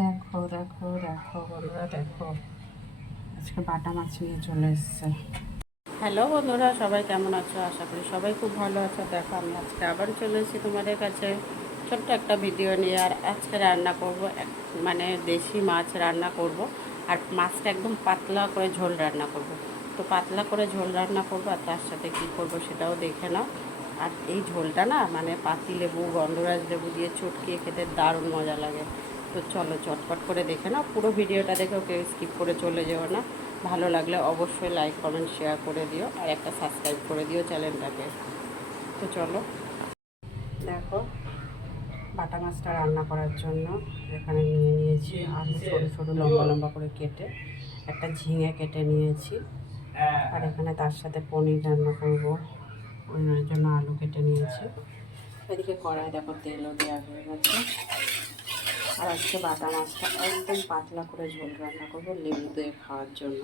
দেখো দেখো দেখো বন্ধুরা, দেখো আজকে বাটা মাছ নিয়ে চলে এসছে। হ্যালো বন্ধুরা, সবাই কেমন আছো? আশা করি সবাই খুব ভালো আছো। দেখো আমি আজকে আবার চলে এসেছি তোমাদের কাছে ছোট্ট একটা ভিডিও নিয়ে। আর আজকে রান্না করব মানে দেশি মাছ রান্না করব। আর মাছটা একদম পাতলা করে ঝোল রান্না করব। তো পাতলা করে ঝোল রান্না করব, আর তার সাথে কী করব সেটাও দেখে নাও। আর এই ঝোলটা না মানে পাতি লেবু, গন্ধরাজ লেবু দিয়ে চটকিয়ে খেতে দারুণ মজা লাগে। তো চলো চটপট করে দেখে নাও। পুরো ভিডিওটা দেখেও কেউ স্কিপ করে চলে যেও না। ভালো লাগলে অবশ্যই লাইক কমেন্ট শেয়ার করে দিও, আর একটা সাবস্ক্রাইব করে দিও চ্যানেলটাকে। তো চলো দেখো, বাটা মাছটা রান্না করার জন্য এখানে নিয়ে নিয়েছি আলু ছোটো ছোটো লম্বা লম্বা করে কেটে, একটা ঝিঙে কেটে নিয়েছি। আর এখানে তার সাথে পনির রান্না করব, ওই জন্য আলু কেটে নিয়েছি। এদিকে কড়াই দেখো তেলও দেওয়া হয়ে গেছে। আর আজকে বাটা মাছটা একদম পাতলা করে ঝোল রান্না করবো লেবু দিয়ে খাওয়ার জন্য।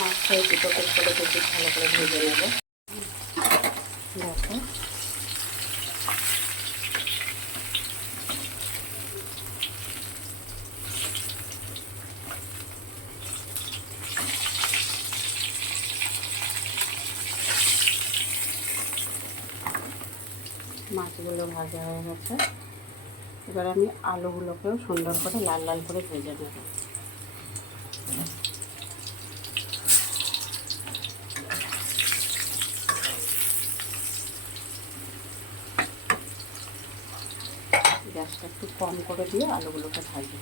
মাছটা দুটো পিস করে খুব ভালো করে ভেজে নেব। দেখো মাছগুলো ভাজা হয়ে গেছে। এবার আমি আলুগুলোকেও সুন্দর করে লাল লাল করে ভেজে নেব। গ্যাসটা একটু কম করে দিয়ে আলুগুলোকে ভাজবো।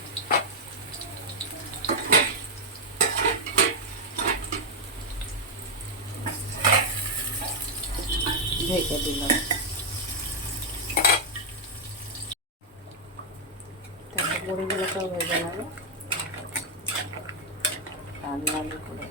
ঢেকে দিলাম। তারপর বড়িগুলোকেও ভেজে নেব লাল লাল করে।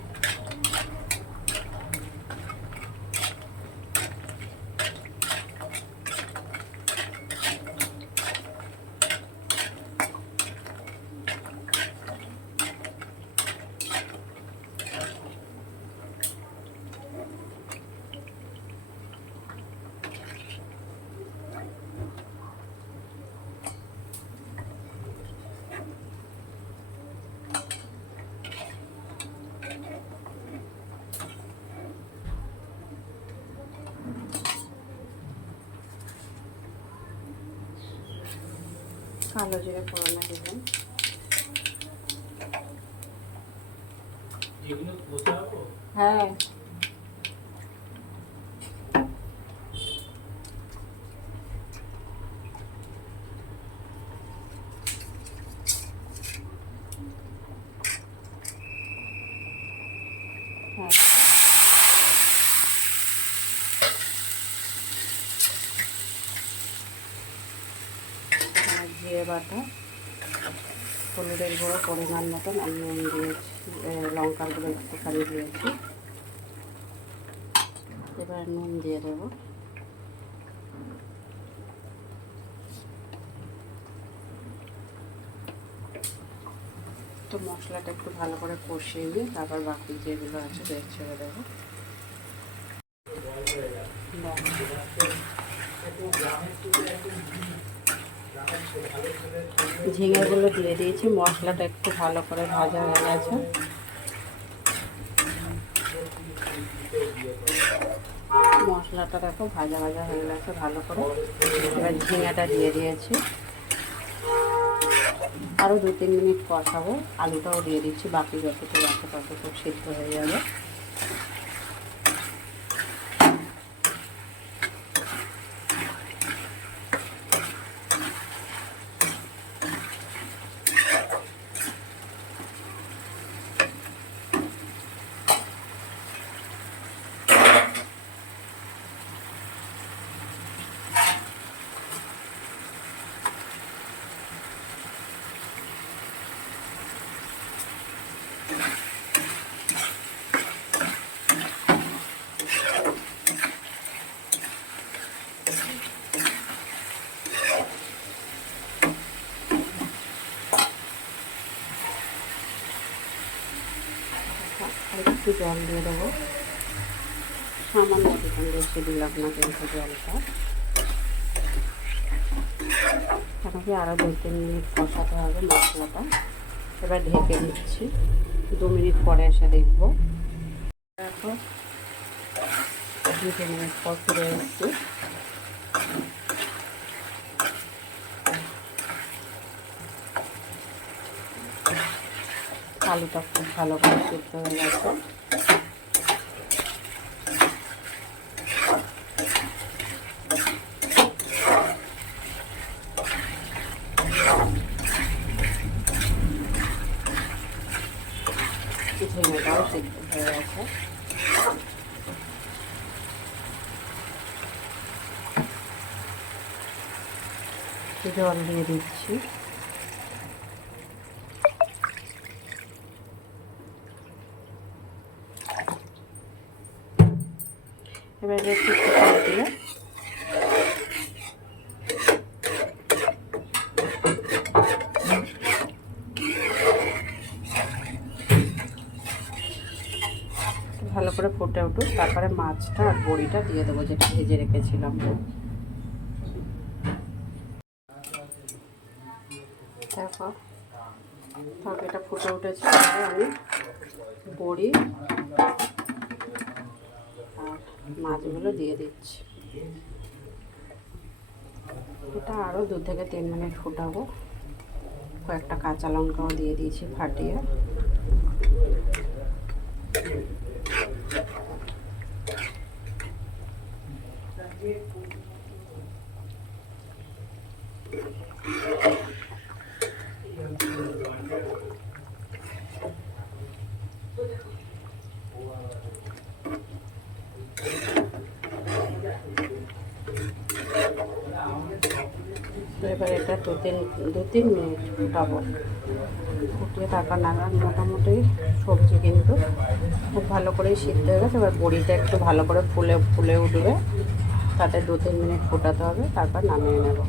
কালো জিরে ফোড়নে দিলাম। হ্যাঁ হ্যাঁ জিরে বাটা, হলুদের গুঁড়ো পরিমাণ মতন, আমি নুন দিয়েছি, লঙ্কার গুঁড়ো একটুখানি দিয়েছি। এবার নুন দিয়ে দেবো। তো মশলাটা একটু ভালো করে কষিয়ে নিয়ে তারপর বাকি যেগুলো আছে ছেড়ে দেবো। ঝিঙেগুলো দিয়ে দিয়েছি, মশলাটা একটু ভালো করে ভাজা হয়ে গেছে। মশলাটা দেখো ভাজা ভাজা হয়ে গেছে ভালো করে। এবার ঝিঙেটা দিয়ে দিয়েছি, আরও 2-3 মিনিট কষাবো। আলুটাও দিয়ে দিচ্ছি, বাকি যতটুকু আছে ততটুকু সিদ্ধ হয়ে যাবে। জল দিয়ে দেবো, সামান্য দিলাম, বেশি দিলাম না কিন্তু জলটা। আমাকে আরও 2-3 মিনিট কষাতে হবে মশলাটা। এবার ঢেকে দিচ্ছি, 2 মিনিট পরে এসে দেখবো। দেখো 2-3 মিনিট পর ফিরে এসেছি। আলুটা খুব ভালো করে সিদ্ধ হয়ে গেছে। ঝিঙেটাও সিদ্ধ হয়ে গেছে। জল দিয়ে দিচ্ছি। এবার একটু ফুটে দিয়ে ভালো করে ফুটে উঠুক, তারপরে মাছটা আর বড়িটা দিয়ে দেবো যেটা ভেজে রেখেছিলাম। দেখো তরকারিটা ফুটে উঠেছে, আমি বড়ি আর মাছগুলো দিয়ে দিচ্ছি। এটা আরও 2 থেকে 3 মিনিট ফুটাবো। কয়েকটা কাঁচা লঙ্কাও দিয়ে দিয়েছি ফাটিয়ে। তো এবার এটা 2-3 মিনিট ফুটাবো। ফুটিয়ে তারপর নাগাদ মোটামুটি সবজি কিন্তু খুব ভালো করেই সিদ্ধ হয়ে গেছে। এবার বড়িটা একটু ভালো করে ফুলে উঠবে, তাতে 2-3 মিনিট ফোটাতে হবে, তারপর নামিয়ে নেব।